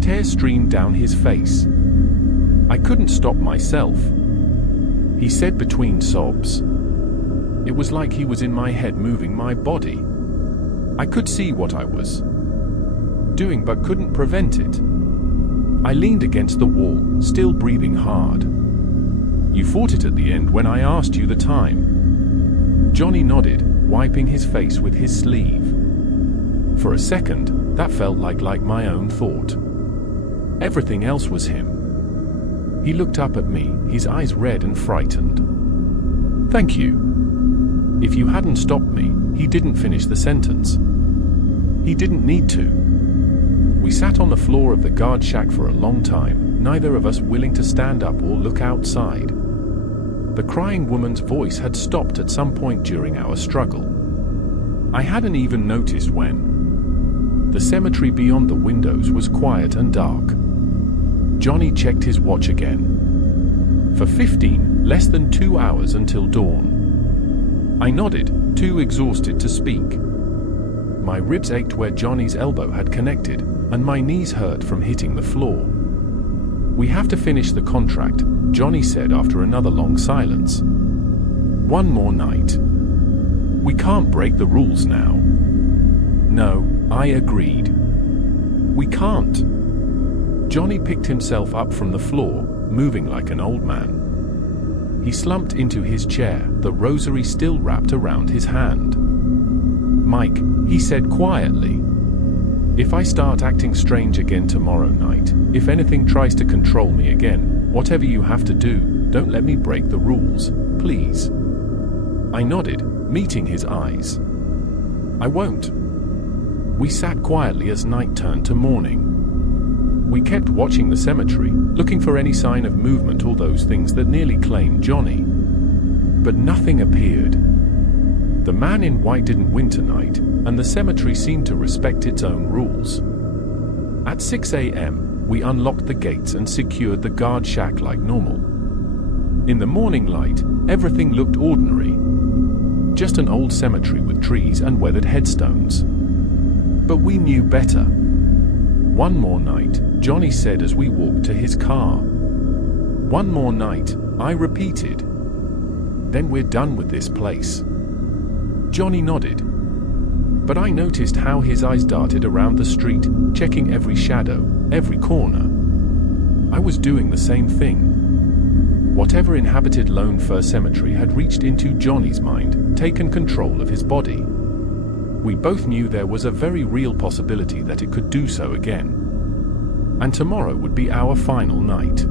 Tears streamed down his face. I couldn't stop myself. He said between sobs. It was like he was in my head, moving my body. I could see what I was doing but couldn't prevent it. I leaned against the wall, still breathing hard. "You fought it at the end when I asked you the time." Johnny nodded, wiping his face with his sleeve. For a second, that felt like my own thought. Everything else was him. He looked up at me, his eyes red and frightened. "Thank you." If you hadn't stopped me, he didn't finish the sentence. He didn't need to. We sat on the floor of the guard shack for a long time, neither of us willing to stand up or look outside. The crying woman's voice had stopped at some point during our struggle. I hadn't even noticed when. The cemetery beyond the windows was quiet and dark. Johnny checked his watch again. For 15, less than 2 hours until dawn. I nodded, too exhausted to speak. My ribs ached where Johnny's elbow had connected, and my knees hurt from hitting the floor. "We have to finish the contract," Johnny said after another long silence. "One more night. We can't break the rules now." "No," I agreed. "We can't." Johnny picked himself up from the floor, moving like an old man. He slumped into his chair, the rosary still wrapped around his hand. "Mike," he said quietly, "if I start acting strange again tomorrow night, if anything tries to control me again, whatever you have to do, don't let me break the rules, please." I nodded, meeting his eyes. "I won't." We sat quietly as night turned to morning. We kept watching the cemetery, looking for any sign of movement or those things that nearly claimed Johnny. But nothing appeared. The man in white didn't win tonight, and the cemetery seemed to respect its own rules. At 6 a.m., we unlocked the gates and secured the guard shack like normal. In the morning light, everything looked ordinary. Just an old cemetery with trees and weathered headstones. But we knew better. "One more night," Johnny said as we walked to his car. "One more night," I repeated. "Then we're done with this place." Johnny nodded. But I noticed how his eyes darted around the street, checking every shadow, every corner. I was doing the same thing. Whatever inhabited Lone Fir Cemetery had reached into Johnny's mind, taken control of his body. We both knew there was a very real possibility that it could do so again. And tomorrow would be our final night.